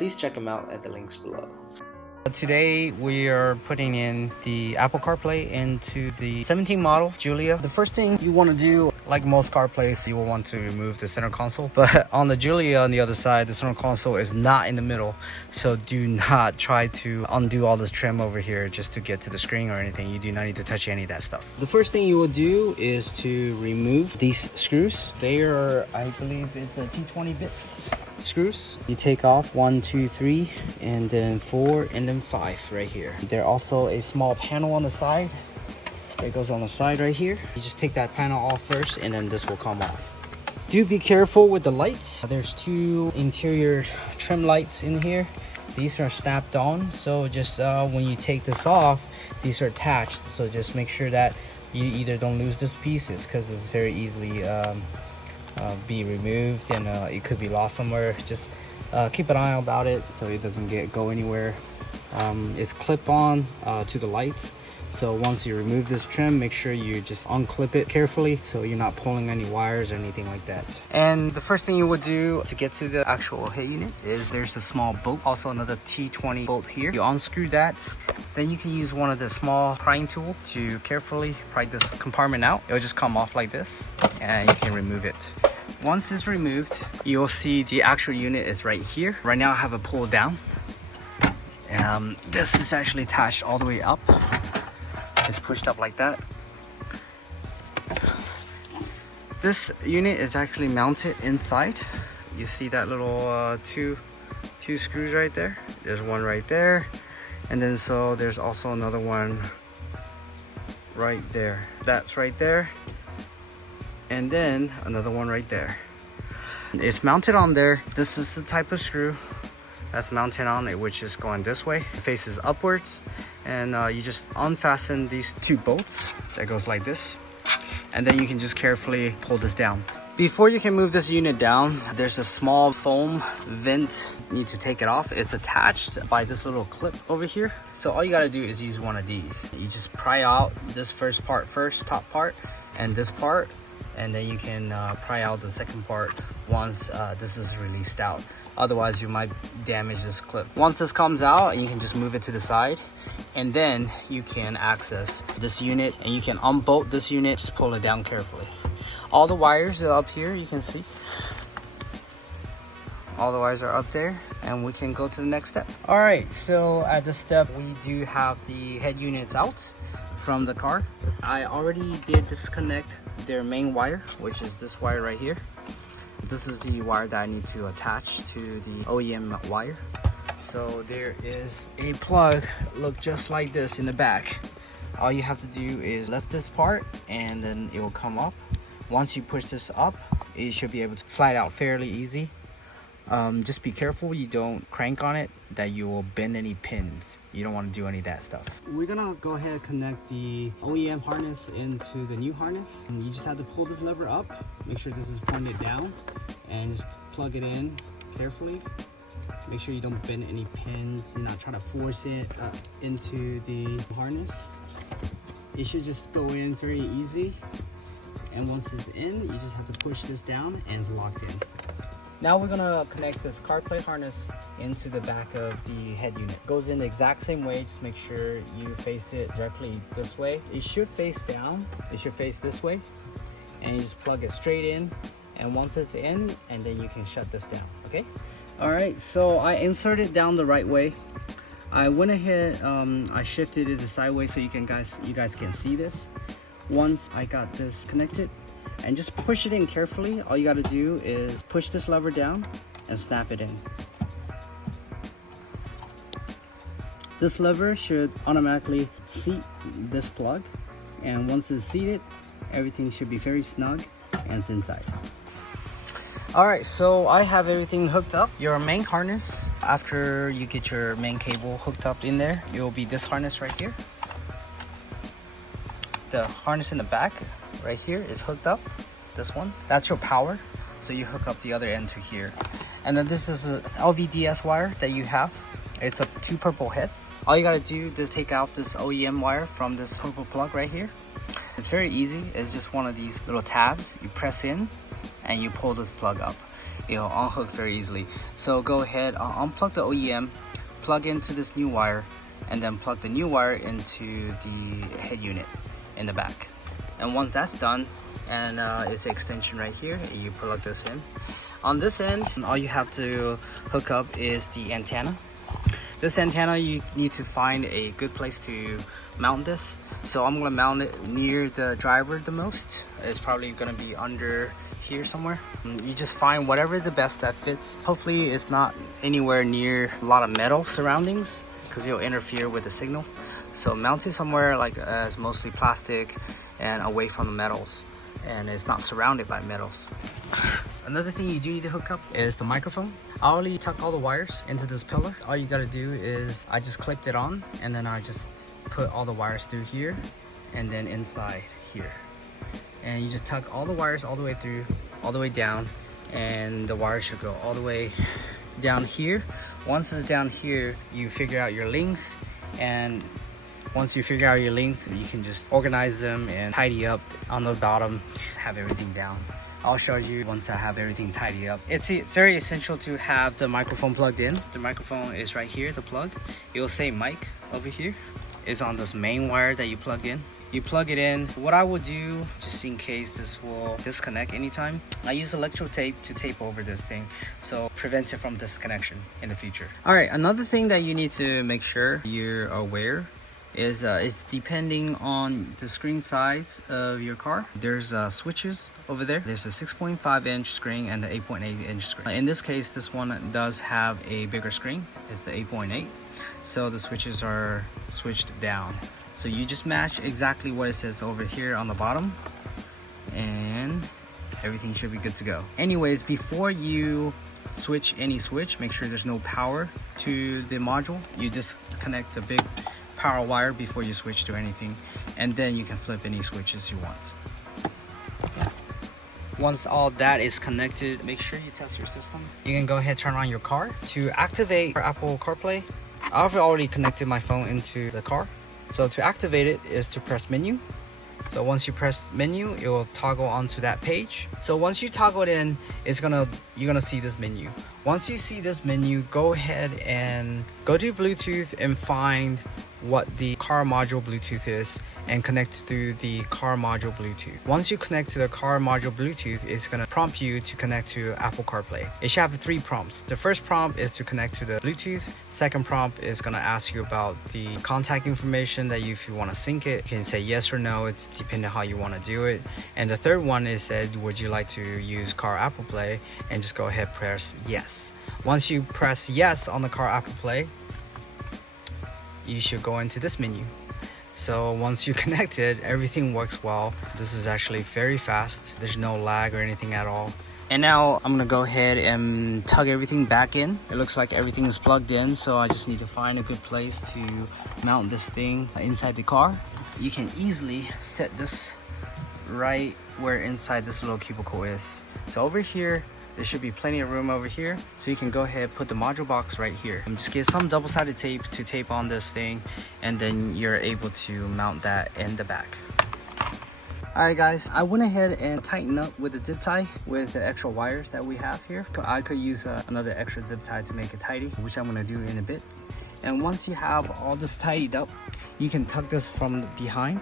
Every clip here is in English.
Please check them out at the links below. Today we are putting in the Apple CarPlay into the 17 model Giulia. The first thing you want to do, like most CarPlays, you will want to remove the center console. But on the Giulia on the other side, the center console is not in the middle. So do not try to undo all this trim over here just to get to the screen or anything. You do not need to touch any of that stuff. The first thing you will do is to remove these screws. They are, I believe, it's a T20 bits screws. You take off 1, 2, 3, and then 4, and then 5 right here. There's also a small panel on the side that goes on the side right here. You just take that panel off first, and then this will come off. Do be careful with the lights. There's 2 interior trim lights in here. These are snapped on, so just when you take this off, these are attached. So just make sure that you either don't lose this pieces, because it's very easily be removed, and it could be lost somewhere. Just keep an eye about it so it doesn't go anywhere. It's clip on to the lights, so once you remove this trim, make sure you just unclip it carefully so you're not pulling any wires or anything like that. And the first thing you would do to get to the actual head unit is there's a small bolt, also another T20 bolt here. You unscrew that, then you can use one of the small prying tool to carefully pry this compartment out. It'll just come off like this, and you can remove it. Once it's removed, you'll see the actual unit is right here. Right now I have it pulled down. This is actually attached all the way up. It's pushed up like that. This unit is actually mounted inside. You see that little two screws right there. There's one right there, and then so there's also another one right there. That's right there, and then another one right there. It's mounted on there. This is the type of screw that's mounted on it, which is going this way. It faces upwards, and you just unfasten these 2 bolts that goes like this, and then you can just carefully pull this down. Before you can move this unit down, there's a small foam vent. You need to take it off. It's attached by this little clip over here. So all you gotta do is use one of these. You just pry out this first part first, top part, and this part, and then you can pry out the second part once this is released out. Otherwise you might damage this clip. Once this comes out, you can just move it to the side, and then you can access this unit, and you can unbolt this unit. Just pull it down carefully. All the wires are up here, you can see. All the wires are up there, and we can go to the next step. All right, so at this step, we do have the head units out from the car. I already did disconnect their main wire, which is this wire right here. This is the wire that I need to attach to the OEM wire. So there is a plug, look just like this in the back. All you have to do is lift this part, and then it will come up. Once you push this up, it should be able to slide out fairly easy. Just be careful you don't crank on it, that you will bend any pins. You don't want to do any of that stuff. We're gonna go ahead and connect the OEM harness into the new harness. And you just have to pull this lever up, make sure this is pointed down, and just plug it in carefully. Make sure you don't bend any pins. You're not trying to force it into the harness. It should just go in very easy. And once it's in, you just have to push this down, and it's locked in. Now we're gonna connect this CarPlay harness into the back of the head unit. It goes in the exact same way. Just make sure you face it directly this way. It should face down. It should face this way. And you just plug it straight in. And once it's in, and then you can shut this down, okay? All right, so I inserted down the right way. I went ahead, I shifted it sideways so you guys can see this. Once I got this connected, and just push it in carefully. All you got to do is push this lever down and snap it in. This lever should automatically seat this plug, and once it's seated, everything should be very snug and it's inside. All right, so I have everything hooked up. Your main harness, after you get your main cable hooked up in there, it will be this harness right here. The harness in the back right here is hooked up, this one. That's your power, so you hook up the other end to here. And then this is a LVDS wire that you have. It's 2 purple heads. All you gotta do is take out this OEM wire from this purple plug right here. It's very easy. It's just one of these little tabs. You press in and you pull this plug up. unhook very easily. So go ahead, unplug the OEM, plug into this new wire, and then plug the new wire into the head unit in the back. And once that's done, and it's an extension right here, you plug this in. On this end, all you have to hook up is the antenna. This antenna, you need to find a good place to mount this. So I'm gonna mount it near the driver the most. It's probably gonna be under here somewhere. You just find whatever the best that fits. Hopefully it's not anywhere near a lot of metal surroundings, because it'll interfere with the signal. So mount it somewhere like as mostly plastic and away from the metals, and it's not surrounded by metals. Another thing you do need to hook up is the microphone. I already tuck all the wires into this pillar. All you gotta do is I just clipped it on, and then I just put all the wires through here and then inside here. And you just tuck all the wires all the way through, all the way down, and the wires should go all the way down here. Once it's down here, you figure out your length, and once you figure out your length, you can just organize them and tidy up on the bottom, have everything down. I'll show you once I have everything tidy up. It's very essential to have the microphone plugged in. The microphone is right here, the plug. It will say mic over here. It's on this main wire that you plug in. You plug it in. What I would do, just in case this will disconnect anytime, I use electro tape to tape over this thing, so prevent it from disconnection in the future. All right, another thing that you need to make sure you're aware is it's depending on the screen size of your car. There's switches over there. There's a 6.5 inch screen and the 8.8 inch screen. In this case, this one does have a bigger screen. It's the 8.8. So the switches are switched down. So you just match exactly what it says over here on the bottom, and everything should be good to go. Anyways, before you switch any switch, make sure there's no power to the module. You disconnect the big power wire before you switch to anything, and then you can flip any switches you want. Once all that is connected, make sure you test your system. You can go ahead and turn on your car. To activate Apple CarPlay, I've already connected my phone into the car. So to activate it is to press menu. So once you press menu, it will toggle onto that page. So once you toggle it in, you're gonna see this menu. Once you see this menu, go ahead and go to Bluetooth and find what the car module Bluetooth is and connect through the car module Bluetooth. Once you connect to the car module Bluetooth, it's gonna prompt you to connect to Apple CarPlay. It should have 3 prompts. The first prompt is to connect to the Bluetooth. Second prompt is gonna ask you about the contact information that if you wanna sync it, you can say yes or no. It's depending on how you wanna do it. And the third one is said, would you like to use car Apple Play? And just go ahead, press yes. Once you press yes on the car Apple Play, you should go into this menu. So once you connect it, everything works well. This is actually very fast. There's no lag or anything at all. And now I'm gonna go ahead and tug everything back in. It looks like everything is plugged in, so I just need to find a good place to mount this thing inside the car. You can easily set this right where inside this little cubicle is. So over here, there should be plenty of room over here, so you can go ahead and put the module box right here. Just get some double-sided tape to tape on this thing, and then you're able to mount that in the back. Alright guys, I went ahead and tightened up with the zip tie with the extra wires that we have here. I could use another extra zip tie to make it tidy, which I'm going to do in a bit. And once you have all this tidied up, you can tuck this from behind,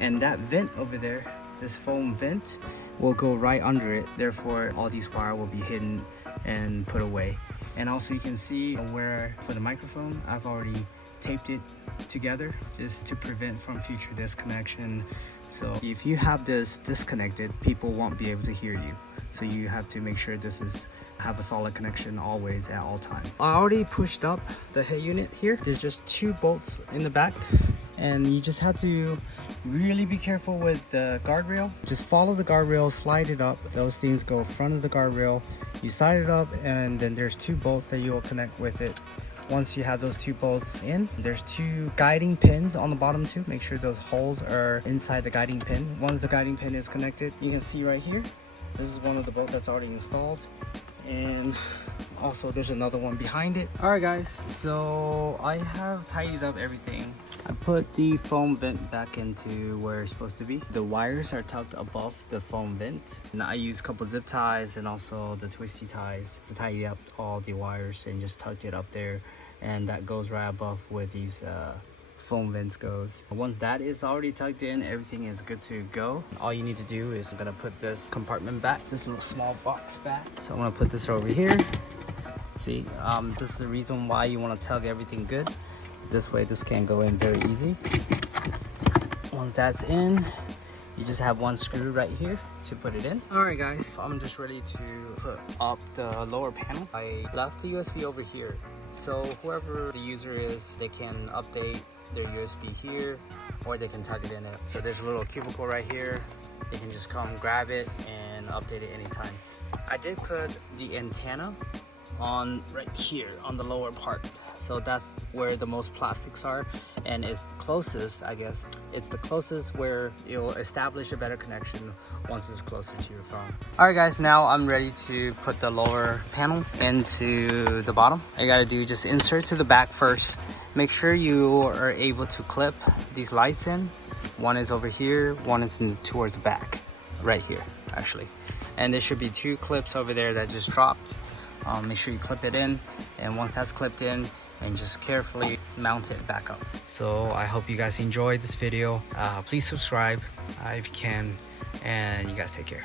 and that vent over there, this foam vent, will go right under it. Therefore, all these wires will be hidden and put away. And also you can see where for the microphone, I've already taped it together just to prevent from future disconnection. So if you have this disconnected, people won't be able to hear you. So you have to make sure have a solid connection always at all times. I already pushed up the head unit here. There's just 2 bolts in the back, and you just have to really be careful with the guardrail. Just follow the guardrail, slide it up. Those things go in front of the guardrail. You slide it up, and then there's 2 bolts that you will connect with it. Once you have those 2 bolts in, there's 2 guiding pins on the bottom too. Make sure those holes are inside the guiding pin. Once the guiding pin is connected, you can see right here, this is one of the bolts that's already installed. and also there's another one behind it. All right guys, so I have tidied up everything. I put the foam vent back into where it's supposed to be. The wires are tucked above the foam vent, and I used a couple zip ties and also the twisty ties to tidy up all the wires and just tucked it up there, and that goes right above where these foam vents goes. Once that is already tucked in, everything is good to go. All you need to do is I'm gonna put this compartment back, this little small box back. So I'm gonna put this over here. See, this is the reason why you want to tug everything good. This way this can go in very easy. Once that's in, you just have one screw right here to put it in. All right guys, so I'm just ready to put up the lower panel. I left the USB over here, so whoever the user is, they can update their USB here, or they can tuck it in it. So there's a little cubicle right here. They can just come grab it and update it anytime. I did put the antenna on right here on the lower part, so that's where the most plastics are, and it's the closest, I guess it's the closest where you'll establish a better connection once it's closer to your phone. All right guys, now I'm ready to put the lower panel into the bottom. All you gotta do, just insert to the back first. Make sure you are able to clip these lights in. One is over here, one is towards the back right here actually, and there should be 2 clips over there that just dropped. Make sure you clip it in, and once that's clipped in, and just carefully mount it back up. So I hope you guys enjoyed this video. Please subscribe if you can, and you guys take care.